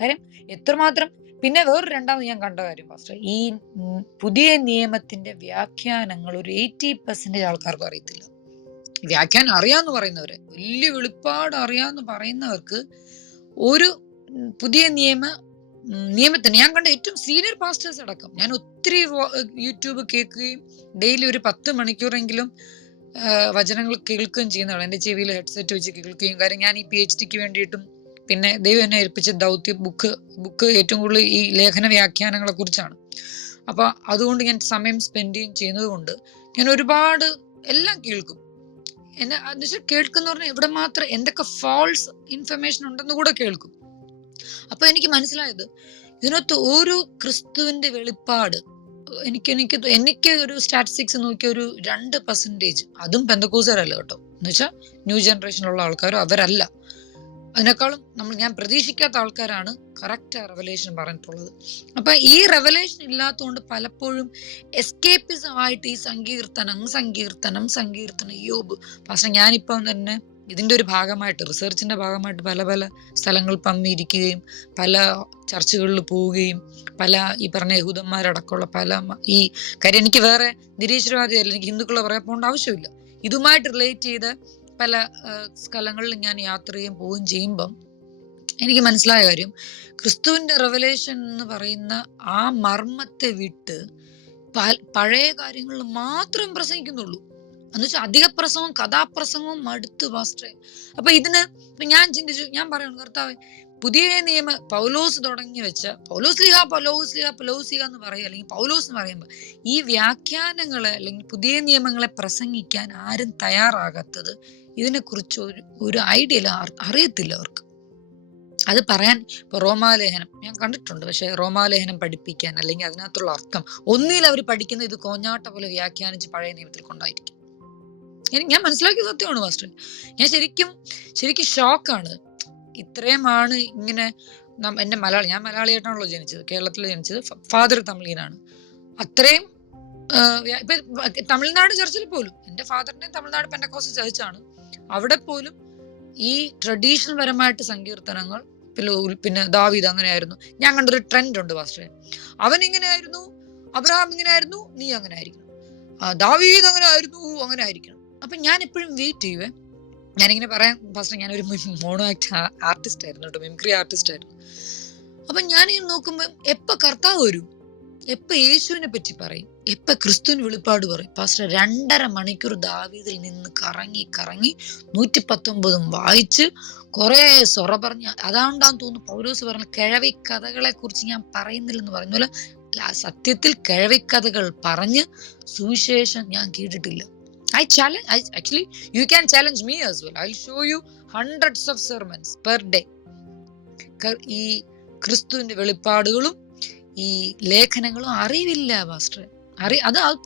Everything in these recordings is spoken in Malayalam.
കാര്യം എത്രമാത്രം പിന്നെ വേറൊരു രണ്ടാമത് ഞാൻ കണ്ട കാര്യം പാസ്റ്റർ ഈ പുതിയ നിയമത്തിന്റെ വ്യാഖ്യാനങ്ങൾ ഒരു എയ്റ്റി പെർസെന്റേജ് ആൾക്കാർക്ക് അറിയത്തില്ല. വ്യാഖ്യാനം അറിയാന്ന് പറയുന്നവര് വലിയ വെളിപ്പാട് അറിയാന്ന് പറയുന്നവർക്ക് ഒരു പുതിയ നിയമ നിയമത്തിന് ഞാൻ കണ്ട ഏറ്റവും സീനിയർ പാസ്റ്റേഴ്സ് അടക്കം ഞാൻ ഒത്തിരി യൂട്യൂബ് കേൾക്കുകയും ഡെയിലി ഒരു പത്ത് മണിക്കൂറെങ്കിലും വചനങ്ങൾ കേൾക്കുകയും ചെയ്യുന്നതാണ്. എന്റെ ചെവിയിൽ ഹെഡ്സെറ്റ് വെച്ച് കേൾക്കുകയും കാര്യം ഞാൻ ഈ പി എച്ച് ഡിക്ക് വേണ്ടിയിട്ടും പിന്നെ ദൈവം എന്നെ ഏൽപ്പിച്ച ദൗത്യ ബുക്ക് ബുക്ക് ഏറ്റവും കൂടുതൽ ഈ ലേഖന വ്യാഖ്യാനങ്ങളെ കുറിച്ചാണ്. അപ്പൊ അതുകൊണ്ട് ഞാൻ സമയം സ്പെൻഡ് ചെയ്യും ചെയ്യുന്നത് കൊണ്ട് ഞാൻ ഒരുപാട് എല്ലാം കേൾക്കും. എന്നെ എന്നുവെച്ചാൽ കേൾക്കുന്ന പറഞ്ഞാൽ ഇവിടെ മാത്രം എന്തൊക്കെ ഫോൾസ് ഇൻഫർമേഷൻ ഉണ്ടെന്ന് കൂടെ കേൾക്കും. അപ്പൊ എനിക്ക് മനസ്സിലായത് ഇതിനകത്ത് ഓരോ ക്രിസ്തുവിന്റെ വെളിപ്പാട് എനിക്ക് എനിക്ക് എനിക്ക് ഒരു സ്റ്റാറ്റിസ്റ്റിക്സ് നോക്കിയ ഒരു രണ്ട് പെർസെന്റേജ് അതും പെന്തക്കൂസരല്ല കേട്ടോ. എന്ന് വെച്ചാൽ ന്യൂ ജനറേഷനിലുള്ള ആൾക്കാരോ അവരല്ല. അതിനേക്കാളും നമ്മൾ ഞാൻ പ്രതീക്ഷിക്കാത്ത ആൾക്കാരാണ് കറക്റ്റ് റെവലേഷൻ പറഞ്ഞിട്ടുള്ളത്. അപ്പൊ ഈ റെവലേഷൻ ഇല്ലാത്തതുകൊണ്ട് പലപ്പോഴും എസ്കേപ്പിസം ആയിട്ട് ഈ സങ്കീർത്തനം സങ്കീർത്തനം സങ്കീർത്തനം യോബ്. പക്ഷെ ഞാനിപ്പം തന്നെ ഇതിന്റെ ഒരു ഭാഗമായിട്ട് റിസർച്ചിന്റെ ഭാഗമായിട്ട് പല പല സ്ഥലങ്ങൾ പമ്മിയിരിക്കുകയും പല ചർച്ചകളിൽ പോവുകയും പല ഈ പറഞ്ഞ യഹൂദന്മാരടക്കമുള്ള പല ഈ കാര്യം എനിക്ക് വേറെ നിരീശ്വരവാദിയല്ല എനിക്ക് ഹിന്ദുക്കളെ പറയാൻ പോകേണ്ട ആവശ്യമില്ല. ഇതുമായിട്ട് റിലേറ്റ് ചെയ്ത പല സ്ഥലങ്ങളിൽ ഞാൻ യാത്ര ചെയ്യും പോവുകയും ചെയ്യുമ്പം എനിക്ക് മനസ്സിലായ കാര്യം ക്രിസ്തുവിന്റെ റെവലേഷൻ എന്ന് പറയുന്ന ആ മർമ്മത്തെ വിട്ട് പഴയ കാര്യങ്ങളിൽ മാത്രം പ്രസംഗിക്കുന്നുള്ളൂ. എന്നുവെച്ചാൽ അധിക പ്രസംഗവും കഥാപ്രസംഗവും മടുത്ത് പാസ്റ്ററെ അപ്പൊ ഇതിന് ഞാൻ ചിന്തിച്ചു ഞാൻ പറയണു കർത്താവ് പുതിയ നിയമ പൗലോസ് തുടങ്ങി വെച്ച പൗലോസ് ലിഹ പൗലോസ് ലിഹ പൗലോസ് ലിഹ എന്ന് പറയുക അല്ലെങ്കിൽ പൗലോസ് എന്ന് പറയുമ്പോൾ ഈ വ്യാഖ്യാനങ്ങളെ അല്ലെങ്കിൽ പുതിയ നിയമങ്ങളെ പ്രസംഗിക്കാൻ ആരും തയ്യാറാകാത്തത് ഇതിനെക്കുറിച്ച് ഒരു ഒരു ഐഡിയ അറിയത്തില്ല അവർക്ക്. അത് പറയാൻ ഇപ്പൊ റോമാലേഖനം ഞാൻ കണ്ടിട്ടുണ്ട് പക്ഷെ റോമാലേഖനം പഠിപ്പിക്കാൻ അല്ലെങ്കിൽ അതിനകത്തുള്ള അർത്ഥം ഒന്നിൽ അവർ പഠിക്കുന്ന ഇത് കോഞ്ഞാട്ട പോലെ വ്യാഖ്യാനിച്ച് പഴയ നിയമത്തിൽ കൊണ്ടായിരിക്കും. ഞാൻ മനസ്സിലാക്കിയ സത്യമാണ് മാസ്റ്റർ. ഞാൻ ശരിക്കും ശരിക്കും ഷോക്കാണ് ഇത്രയുമാണ് ഇങ്ങനെ എന്റെ മലയാളി ഞാൻ മലയാളിയായിട്ടാണല്ലോ ജനിച്ചത് കേരളത്തിൽ ജനിച്ചത് ഫാദർ തമിഴീനാണ്. അത്രയും ഇപ്പൊ തമിഴ്നാട് ചർച്ചിൽ പോലും എന്റെ ഫാദറിന്റെ തമിഴ്നാട് പെൻഡക്കോസ് ചർച്ചാണ് അവിടെ പോലും ഈ ട്രഡീഷണൽ പരമായിട്ട് സങ്കീർത്തനങ്ങൾ പിന്നെ പിന്നെ ദാവീദ് അങ്ങനെയായിരുന്നു ഞാൻ കണ്ടൊരു ട്രെൻഡ് ഉണ്ട് പാസ്റ്ററെ അവൻ ഇങ്ങനെ ഇങ്ങനെയായിരുന്നു അബ്രഹാം ഇങ്ങനെയായിരുന്നു നീ അങ്ങനെ ആയിരിക്കണം ദാവീദ് അങ്ങനെ ആയിരുന്നു അങ്ങനെ ആയിരിക്കണം അപ്പൊ ഞാൻ എപ്പോഴും വെയിറ്റ് ചെയ്യുവേ ഞാനിങ്ങനെ പറയാൻ ഫസ്റ്റ് ഞാനൊരു മോണോ ആക്ട് ആർട്ടിസ്റ്റ് ആയിരുന്നു കേട്ടോ മിമിക്രി ആർട്ടിസ്റ്റ് ആയിരുന്നു. അപ്പം ഞാനിങ്ങനെ നോക്കുമ്പോൾ എപ്പ കർത്താവ് വരും? എപ്പ യേശുവിനെ പറ്റി പറയും? എപ്പ ക്രിസ്തുവിന് വെളിപ്പാട് പറയും? പാസ്റ്റർ രണ്ടര മണിക്കൂർ ദാവീദിൽ നിന്ന് കറങ്ങി കറങ്ങി നൂറ്റി പത്തൊമ്പതും വായിച്ച് കുറെ സൊറ പറഞ്ഞ് അതാണ്ടാന്ന് തോന്നുന്നു പൗലോസ് പറഞ്ഞ കിഴവി കഥകളെ കുറിച്ച് ഞാൻ പറയുന്നില്ലെന്ന് പറഞ്ഞ പോലെ സത്യത്തിൽ കിഴവി കഥകൾ പറഞ്ഞ് സുവിശേഷം ഞാൻ കേട്ടിട്ടില്ല. I challenge I actually you can challenge me as well I show you hundreds of sermons per day ഈ ക്രിസ്തുവിന്റെ വെളിപ്പാടുകളും ഈ ലേഖനങ്ങളും അറിവില്ല മാസ്റ്റർ അറി അത് അത്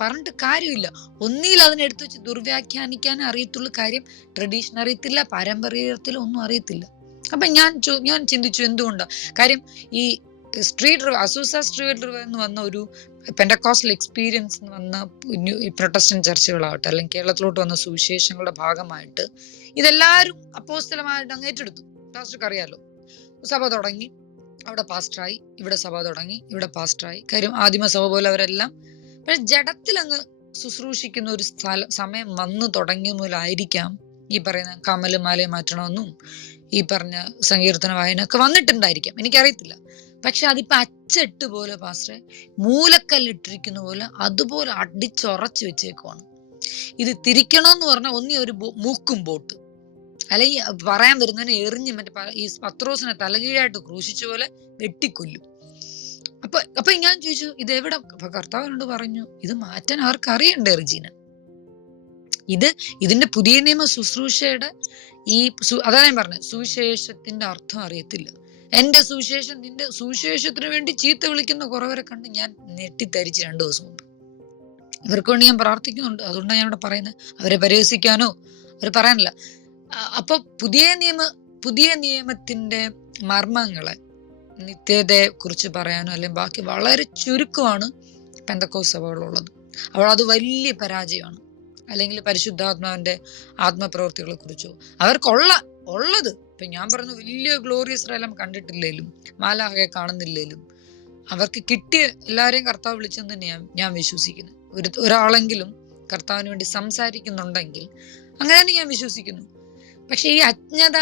പറഞ്ഞിട്ട് കാര്യമില്ല. ഒന്നിൽ അതിനെടുത്ത് വെച്ച് ദുർവ്യാഖ്യാനിക്കാൻ അറിയത്തുള്ളൂ കാര്യം ട്രഡീഷൻ അറിയത്തില്ല പാരമ്പര്യത്തിൽ ഒന്നും അറിയത്തില്ല. അപ്പൊ ഞാൻ ഞാൻ ചിന്തിച്ചു എന്തുകൊണ്ടാണ് കാര്യം ഈ സ്ട്രീറ്റ് അസൂസ സ്ട്രീറ്റ് എന്ന് വന്ന ഒരു പെൻഡക്കോസ്റ്റൽ എക്സ്പീരിയൻസ് എന്ന് വന്ന പ്രൊട്ടസ്റ്റന്റ് ചർച്ചുകളാവട്ടെ അല്ലെങ്കിൽ കേരളത്തിലോട്ട് വന്ന സുവിശേഷങ്ങളുടെ ഭാഗമായിട്ട് ഇതെല്ലാവരും അപ്പോസ്തലമായിട്ട് അങ്ങ് ഏറ്റെടുത്തു. പാസ്റ്റർക്ക് അറിയാലോ? സഭ തുടങ്ങി അവിടെ പാസ്റ്ററായി ഇവിടെ സഭ തുടങ്ങി ഇവിടെ പാസ്റ്ററായി കാര്യം ആദിമ സഭ പോലെ അവരെല്ലാം പക്ഷെ ജഡത്തിൽ അങ്ങ് ശുശ്രൂഷിക്കുന്ന ഒരു സ്ഥല സമയം വന്നു തുടങ്ങിയ മൂലമായിരിക്കാം ഈ പറയുന്ന കമൽ മാലയെ മാറ്റണമെന്നും ഈ പറഞ്ഞ സങ്കീർത്തന വായന ഒക്കെ വന്നിട്ടുണ്ടായിരിക്കാം. എനിക്കറിയത്തില്ല. പക്ഷെ അതിപ്പോ അച്ചിട്ട് പോലെ പാസ്റ്ററെ മൂലക്കല്ലിട്ടിരിക്കുന്ന പോലെ അതുപോലെ അടിച്ചുറച്ചു വെച്ചേക്കുവാണ്. ഇത് തിരിക്കണമെന്ന് പറഞ്ഞാൽ ഒന്നി ഒരു മൂക്കും ബോട്ട് അല്ലെങ്കിൽ പറയാൻ വരുന്നതിനെ എറിഞ്ഞ് മറ്റേ ഈ പത്രോസിനെ തലകീഴായിട്ട് ക്രൂശിച്ച പോലെ വെട്ടിക്കൊല്ലും. അപ്പൊ അപ്പൊ ഞാൻ ചോദിച്ചു ഇത് എവിടെ? കർത്താവിനോട് പറഞ്ഞു ഇത് മാറ്റാൻ അവർക്ക് അറിയണ്ടേ റിജീന. ഇത് ഇതിന്റെ പുതിയ നിയമ ശുശ്രൂഷയുടെ ഈ അതാ ഞാൻ പറഞ്ഞത് സുവിശേഷത്തിന്റെ അർത്ഥം അറിയത്തില്ല. എന്റെ സുവിശേഷം നിന്റെ സുവിശേഷത്തിന് വേണ്ടി ചീത്ത വിളിക്കുന്ന കുറവരെ കണ്ട് ഞാൻ ഞെട്ടിത്തരിച്ച് രണ്ടു ദിവസം മുമ്പ്. ഇവർക്ക് വേണ്ടി ഞാൻ പ്രാർത്ഥിക്കുന്നുണ്ട്. അതുകൊണ്ടാണ് ഞാൻ ഇവിടെ പറയുന്നത് അവരെ പരിഹസിക്കാനോ അവർ പറയാനില്ല. അപ്പൊ പുതിയ നിയമ പുതിയ നിയമത്തിന്റെ മർമ്മങ്ങളെ നിത്യതയെ കുറിച്ച് പറയാനോ അല്ലെങ്കിൽ ബാക്കി വളരെ ചുരുക്കമാണ് പെന്തക്കോസ് സഭകളുള്ളത് അപ്പോൾ അത് വലിയ പരാജയമാണ്. അല്ലെങ്കിൽ പരിശുദ്ധാത്മാവിന്റെ ആത്മപ്രവൃത്തികളെ കുറിച്ചോ. അവർക്കുള്ള ഉള്ളത് ഇപ്പൊ ഞാൻ പറഞ്ഞു വലിയ ഗ്ലോറിയസ് റെലം കണ്ടിട്ടില്ലേലും മാലാഹയെ കാണുന്നില്ലേലും അവർക്ക് കിട്ടിയ എല്ലാവരെയും കർത്താവ് വിളിച്ചെന്ന് തന്നെയാണ് ഞാൻ വിശ്വസിക്കുന്നത്. വിശ്വസിക്കുന്നു ഒരു ഒരാളെങ്കിലും കർത്താവിന് വേണ്ടി സംസാരിക്കുന്നുണ്ടെങ്കിൽ അങ്ങനെ തന്നെ ഞാൻ വിശ്വസിക്കുന്നു. പക്ഷെ ഈ അജ്ഞത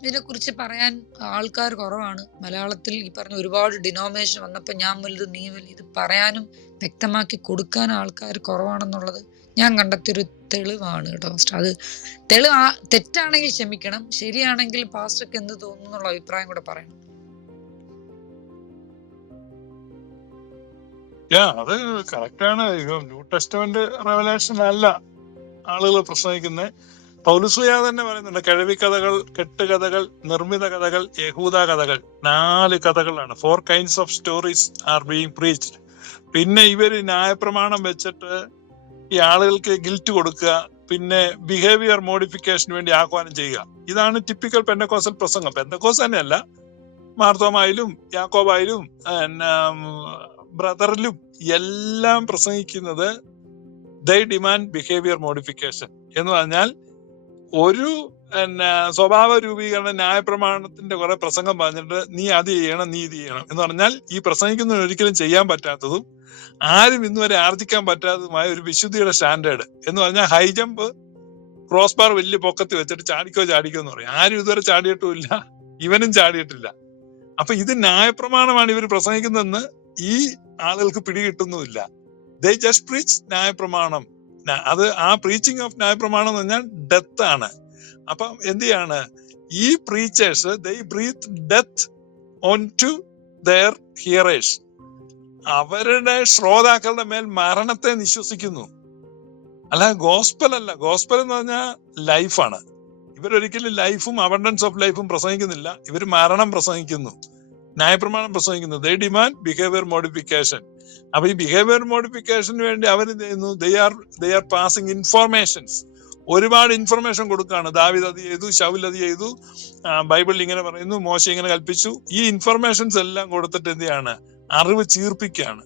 ഇതിനെ കുറിച്ച് പറയാൻ ആൾക്കാർ കുറവാണ്. മലയാളത്തിൽ ഈ പറഞ്ഞ ഒരുപാട് ഡിനോമിനേഷൻ വന്നപ്പോൾ ഞാൻ വലുത് നീ വലുത് ഇത് പറയാനും വ്യക്തമാക്കി കൊടുക്കാൻ ആൾക്കാർ കുറവാണെന്നുള്ളത് ഞാൻ കണ്ടെത്തിയൊരു തെളിവാണ് കേട്ടോ അത് തെളിവ് ആ തെറ്റാണെങ്കിൽ ക്ഷമിക്കണം. ശരിയാണെങ്കിൽ പാസ്റ്റർക്ക് എന്ത് തോന്നുന്നു എന്നുള്ള അഭിപ്രായം കൂടെ പറയണം. അത് കറക്റ്റ് ആണ്. ന്യൂ ടെസ്റ്റമെന്റ് റെവലേഷൻ അല്ല ആളുകൾ പ്രസംഗിക്കുന്നത് പൗലുസുയ തന്നെ പറയുന്നുണ്ട് കിഴവി കഥകൾ കെട്ടുകഥകൾ നിർമ്മിത കഥകൾ യഹൂദ കഥകൾ നാല് കഥകളാണ്. Four kinds of stories are being preached പിന്നെ ഇവർ ന്യായപ്രമാണം വെച്ചിട്ട് ഈ ആളുകൾക്ക് ഗിൽറ്റ് കൊടുക്കുക പിന്നെ ബിഹേവിയർ മോഡിഫിക്കേഷന് വേണ്ടി ആഹ്വാനം ചെയ്യുക. ഇതാണ് ടിപ്പിക്കൽ പെന്തക്കോസൽ പ്രസംഗം. പെന്തക്കോസ് തന്നെയല്ല മാർത്തോമായാലും യാക്കോബായാലും ബ്രദറിലും എല്ലാം പ്രസംഗിക്കുന്നത് ദൈ ഡിമാൻഡ് ബിഹേവിയർ മോഡിഫിക്കേഷൻ എന്ന് പറഞ്ഞാൽ ഒരു സ്വഭാവ രൂപീകരണ ന്യായപ്രമാണത്തിന്റെ കുറെ പ്രസംഗം പറഞ്ഞിട്ട് നീ അത് ചെയ്യണം നീ ഇത് ചെയ്യണം എന്ന് പറഞ്ഞാൽ ഈ പ്രസംഗിക്കുന്നതിന് ഒരിക്കലും ചെയ്യാൻ പറ്റാത്തതും ആരും ഇന്ന് വരെ ആർജിക്കാൻ പറ്റാത്തതുമായ ഒരു വിശുദ്ധിയുടെ സ്റ്റാൻഡേർഡ് എന്ന് പറഞ്ഞാൽ ഹൈ ജമ്പ് ക്രോസ് ബാർ വലിയ പൊക്കത്ത് വെച്ചിട്ട് ചാടിക്കോ ചാടിക്കോ എന്ന് പറയും. ആരും ഇതുവരെ ചാടിയിട്ടുമില്ല ഇവനും ചാടിയിട്ടില്ല. അപ്പൊ ഇത് ന്യായപ്രമാണമാണ് ഇവർ പ്രസംഗിക്കുന്നതെന്ന് ഈ ആളുകൾക്ക് പിടികിട്ടുന്നുമില്ല. ദേ ജസ്റ്റ് പ്രീച്ച് ന്യായപ്രമാണം. അത് ആ പ്രീച്ചിങ് ഓഫ് ന്യായപ്രമാണം എന്ന് പറഞ്ഞാൽ ഡെത്ത് ആണ്. അപ്പം എന്ത് ചെയ്യാണ്? ഈ preachers they breathe death on to their hearers അവരുടെ ശ്രോതാക്കളുടെ മേൽ മരണത്തെ നിശ്വസിക്കുന്നു. അല്ല ഗോസ്പൽ അല്ല. ഗോസ്പൽ എന്ന് പറഞ്ഞാൽ ലൈഫാണ് ഇവരൊരിക്കലും ലൈഫും അബണ്ടൻസ് ഓഫ് ലൈഫും പ്രസംഗിക്കുന്നില്ല. ഇവർ മരണം പ്രസംഗിക്കുന്നു. ന്യായപ്രമാണം പ്രസംഗിക്കുന്നു. ദേ ഡിമാൻഡ് ബിഹേവിയർ മോഡിഫിക്കേഷൻ അപ്പൊ ഈ ബിഹേവിയർ മോഡിഫിക്കേഷന് വേണ്ടി അവർ ചെയ്യുന്നു? They are they are passing informations ഒരുപാട് ഇൻഫർമേഷൻ കൊടുക്കുകയാണ്. ദാവിദ് അത് ചെയ്തു ഷൗൽ അത് ചെയ്തു. ബൈബിളിൽ ഇങ്ങനെ പറയുന്നു. മോശം ഇങ്ങനെ കൽപ്പിച്ചു. ഈ ഇൻഫർമേഷൻസ് എല്ലാം കൊടുത്തിട്ട് എന്ത് അറിവ് ചീർപ്പിക്കുകയാണ്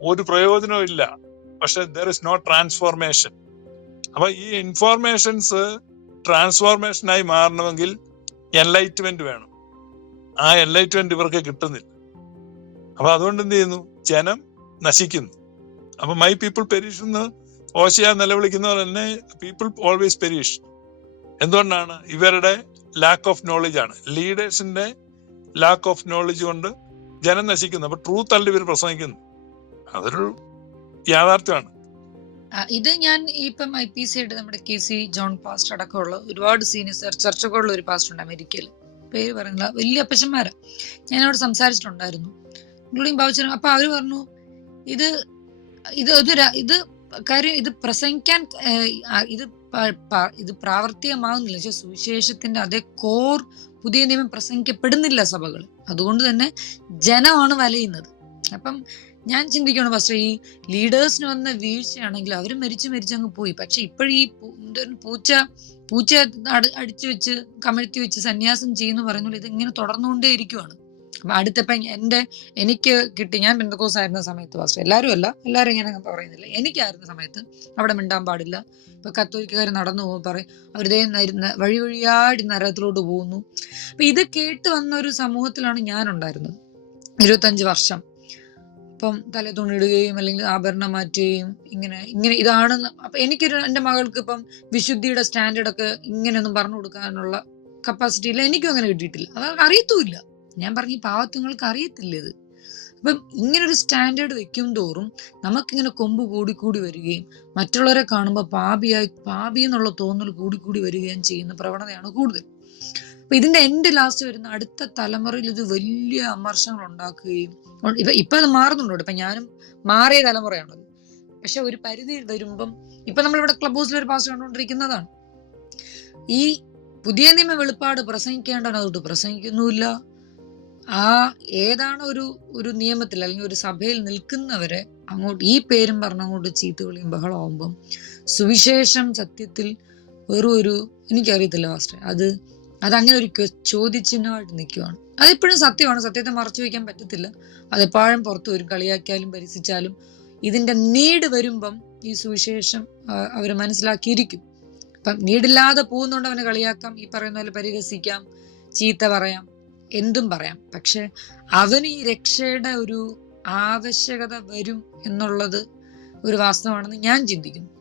ഒരു പ്രയോജനവും ഇല്ല. പക്ഷെ ദർ ഇസ് നോ ട്രാൻസ്ഫോർമേഷൻ അപ്പൊ ഈ ഇൻഫോർമേഷൻസ് ട്രാൻസ്ഫോർമേഷനായി മാറണമെങ്കിൽ എൻലൈറ്റ്മെന്റ് വേണം. ആ എൻലൈറ്റ്മെന്റ് ഇവർക്ക് കിട്ടുന്നില്ല. അപ്പൊ അതുകൊണ്ട് എന്ത് ചെയ്യുന്നു? ജനം നശിക്കുന്നു. അപ്പൊ മൈ പീപ്പിൾ പെരീഷ് എന്ന് ഓശയ നിലവിളിക്കുന്നവർ തന്നെ പീപ്പിൾ ഓൾവേസ് പെരീഷ് എന്തുകൊണ്ടാണ്? ഇവരുടെ ലാക്ക് ഓഫ് നോളജ് ആണ്. ലീഡേഴ്സിന്റെ ലാക്ക് ഓഫ് നോളജ് കൊണ്ട് ജനം നശിക്കുന്നു അപ്പൊ ട്രൂത്ത് അല്ല ഇവർ പ്രസംഗിക്കുന്നു. അതൊരു യാഥാർത്ഥ്യമാണ്. ഇത് ഞാൻ ഇപ്പം ഐ പി സി ആയിട്ട് നമ്മുടെ കെ സി ജോൺ പാസ്റ്റർ അടക്കമുള്ള ഒരുപാട് സീനിയർ ചർച്ചകളുള്ള ഒരു പാസ്റ്റർ ഉണ്ട് അമേരിക്കയിൽ പേര് പറയുന്നില്ല. വലിയ അപ്പച്ചന്മാരാ. ഞാൻ അവിടെ സംസാരിച്ചിട്ടുണ്ടായിരുന്നു. ഇൻക്ലൂഡിങ് ബാബുച്ചൻ അപ്പൊ അവർ പറഞ്ഞു ഇത് ഇത് ഒരു ഇത് കാര്യം ഇത് പ്രസംഗിക്കാൻ ഇത് ഇത് പ്രാവർത്തികമാകുന്നില്ല സുവിശേഷത്തിന്റെ അതേ കോർ പുതിയ നിയമം പ്രസംഗിക്കപ്പെടുന്നില്ല സഭകൾ. അതുകൊണ്ട് തന്നെ ജനമാണ് വലയുന്നത്. അപ്പം ഞാൻ ചിന്തിക്കണം പക്ഷേ ഈ ലീഡേഴ്സിന് വന്ന വീഴ്ചയാണെങ്കിൽ അവർ മരിച്ചു മരിച്ചങ്ങ് പോയി. പക്ഷെ ഇപ്പോഴീ ഈ പൂച്ച പൂച്ച അടിച്ചു വെച്ച് കമഴ്ത്തി വെച്ച് സന്യാസം ചെയ്യുന്നു പറയുന്നുള്ളൂ ഇത് ഇങ്ങനെ തുടർന്നുകൊണ്ടേ ഇരിക്കുവാണ് അപ്പൊ അടുത്തപ്പം എന്റെ എനിക്ക് കിട്ടി ഞാൻ ബന്ധുക്കോസ് ആയിരുന്ന സമയത്ത് പാസ്റ്റർ എല്ലാവരും അല്ല എല്ലാവരും ഇങ്ങനെ പറയുന്നില്ല. എനിക്കായിരുന്ന സമയത്ത് അവിടെ മിണ്ടാൻ പാടില്ല. ഇപ്പൊ കത്തോലിക്കാർ നടന്നു പോകും പറയും അവരുടെ വഴി വഴിയാടി നരകത്തിലോട്ട് പോകുന്നു. അപ്പൊ ഇത് കേട്ട് വന്ന ഒരു സമൂഹത്തിലാണ് ഞാൻ ഉണ്ടായിരുന്നത് ഇരുപത്തഞ്ച് വർഷം. ഇപ്പം തല തുണിടുകയും അല്ലെങ്കിൽ ആഭരണം മാറ്റുകയും ഇങ്ങനെ ഇങ്ങനെ ഇതാണ് അപ്പൊ എനിക്കൊരു എന്റെ മകൾക്ക് ഇപ്പം വിശുദ്ധിയുടെ സ്റ്റാൻഡേർഡൊക്കെ ഇങ്ങനെയൊന്നും പറഞ്ഞു കൊടുക്കാനുള്ള കപ്പാസിറ്റി ഇല്ല. എനിക്കും അങ്ങനെ കിട്ടിയിട്ടില്ല. അത് അറിയത്തുമില്ല. ഞാൻ പറഞ്ഞ പാവത്തുങ്ങൾക്ക് അറിയത്തില്ല ഇത്. അപ്പം ഇങ്ങനൊരു സ്റ്റാൻഡേർഡ് വെക്കും തോറും നമുക്കിങ്ങനെ കൊമ്പ് കൂടിക്കൂടി വരികയും മറ്റുള്ളവരെ കാണുമ്പോൾ പാപിയായി പാപി എന്നുള്ള തോന്നൽ കൂടിക്കൂടി വരികയും ചെയ്യുന്ന പ്രവണതയാണ് കൂടുതൽ. അപ്പൊ ഇതിന്റെ എൻഡ് ലാസ്റ്റ് വരുന്ന അടുത്ത തലമുറയിൽ ഇത് വലിയ അമർശങ്ങൾ ഉണ്ടാക്കുകയും ഇപ്പൊ ഇപ്പൊ അത് മാറുന്നുണ്ട് ഇപ്പൊ ഞാനും മാറിയ തലമുറയാണത്. പക്ഷെ ഒരു പരിധി വരുമ്പം ഇപ്പൊ നമ്മളിവിടെ ക്ലബ് ഹൗസിൽ ഒരു പാസ് കണ്ടുകൊണ്ടിരിക്കുന്നതാണ്. ഈ പുതിയ നിയമ വെളിപ്പാട് പ്രസംഗിക്കേണ്ടത് പ്രസംഗിക്കുന്നുമില്ല. ആ ഏതാണ് ഒരു ഒരു നിയമത്തിൽ അല്ലെങ്കിൽ ഒരു സഭയിൽ നിൽക്കുന്നവരെ അങ്ങോട്ട് ഈ പേരും പറഞ്ഞങ്ങോട്ട് ചീത്ത വിളിയും ബഹളമാകുമ്പം സുവിശേഷം സത്യത്തിൽ വെറും ഒരു എനിക്കറിയത്തില്ല മാസ്റ്റർ അത് അതങ്ങനെ ഒരു ചോദ്യചിഹ്നമായിട്ട് നിൽക്കുവാണ്. അതെപ്പോഴും സത്യമാണ് സത്യത്തെ മറച്ചു വയ്ക്കാൻ പറ്റത്തില്ല. അതെപ്പോഴും പുറത്തു വരും കളിയാക്കിയാലും പരിസിച്ചാലും. ഇതിന്റെ നീട് വരുമ്പം ഈ സുവിശേഷം അവർ മനസ്സിലാക്കിയിരിക്കും. അപ്പം നീടില്ലാതെ പോകുന്നുണ്ട് അവനെ കളിയാക്കാം ഈ പറയുന്ന പോലെ പരിഹസിക്കാം ചീത്ത പറയാം. എന്തും പറയാം. പക്ഷെ അവന് ഈ രക്ഷയുടെ ഒരു ആവശ്യകത വരും എന്നുള്ളത് ഒരു വാസ്തവമാണെന്ന് ഞാൻ ചിന്തിക്കുന്നു.